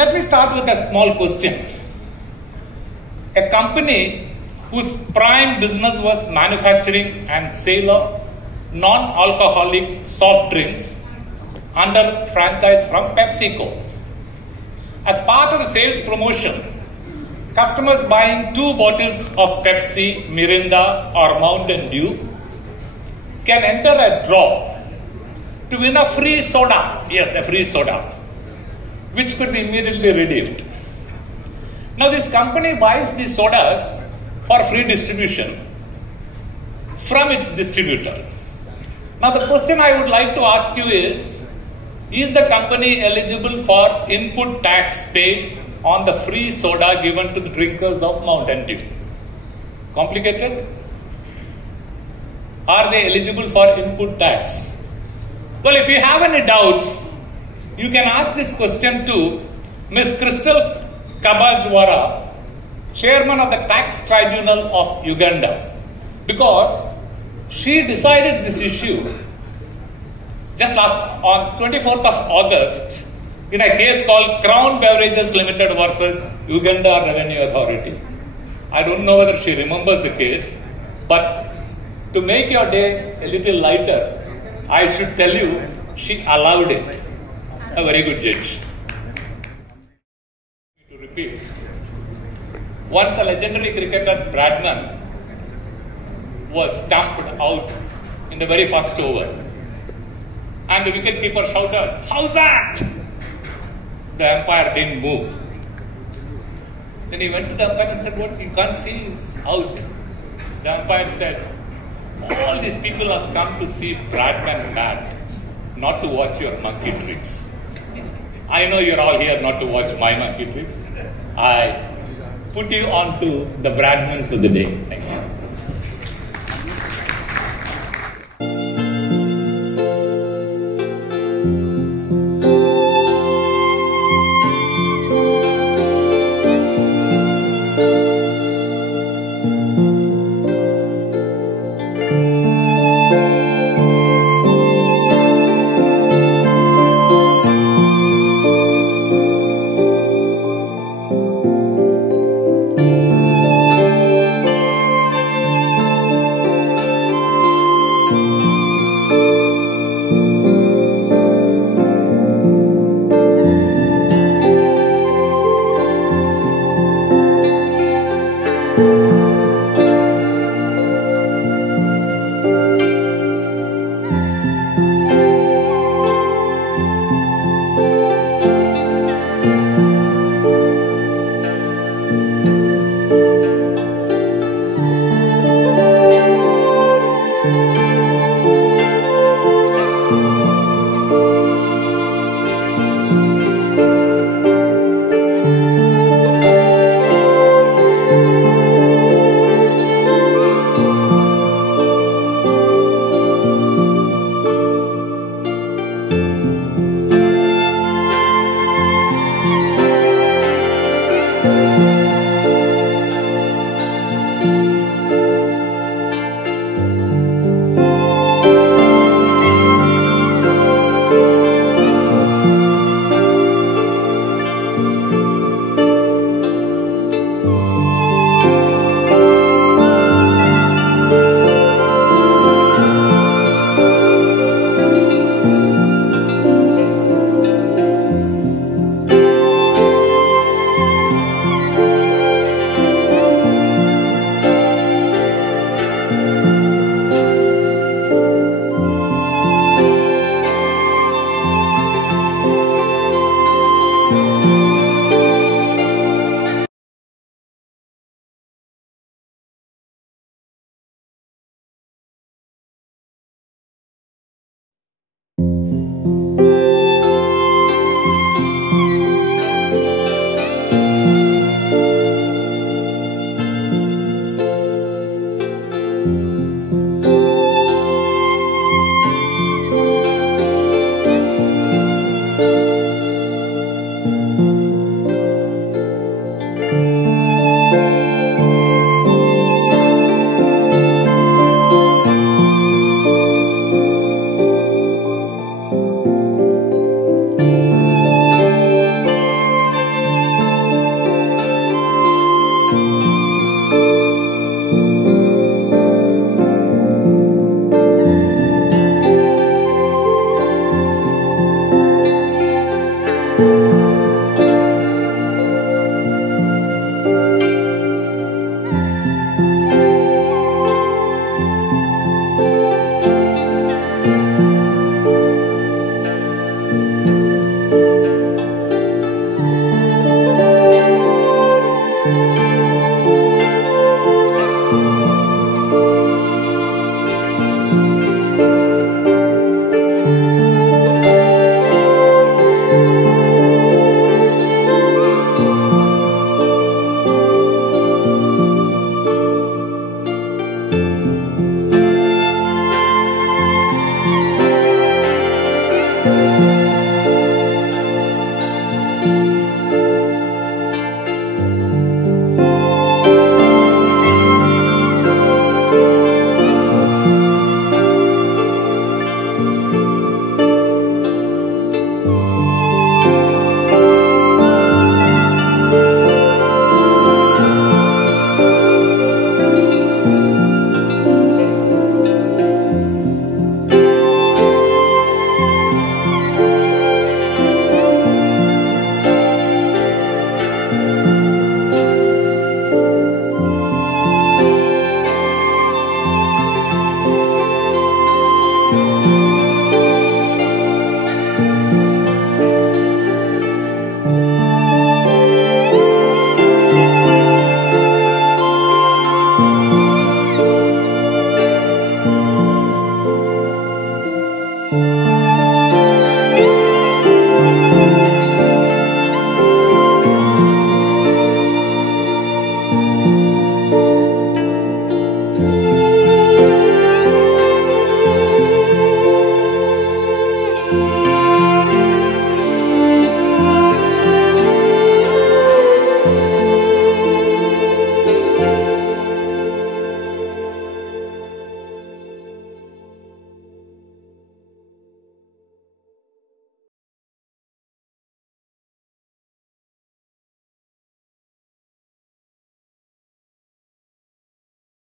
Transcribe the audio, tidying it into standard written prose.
let me start with a small question. A company whose prime business was manufacturing and sale of non-alcoholic soft drinks under franchise from PepsiCo. As part of the sales promotion, customers buying 2 bottles of Pepsi, Mirinda or Mountain Dew can enter a draw to win a free soda. Yes, a free soda, which could be immediately redeemed. Now this company buys these sodas for free distribution from its distributor. Now the question I would like to ask you is the company eligible for input tax paid on the free soda given to the drinkers of Mountain Dew? Complicated? Are they eligible for input tax? Well, if you have any doubts, you can ask this question to Ms. Crystal Kabajwara, Chairman of the Tax Tribunal of Uganda, because she decided this issue just on 24th of August in a case called Crown Beverages Limited versus Uganda Revenue Authority. I don't know whether she remembers the case, but to make your day a little lighter, I should tell you she allowed it. A very good judge. To repeat, once a legendary cricketer Bradman was stamped out in the very first over, and the wicketkeeper shouted, "How's that?" The umpire didn't move. Then he went to the umpire and said, "What you can't see is out." The umpire said, "All these people have come to see Bradman bat, not to watch your monkey tricks. I know you're all here not to watch my monkey tricks. I put you on to the Bradmans of the day." Thank you. you.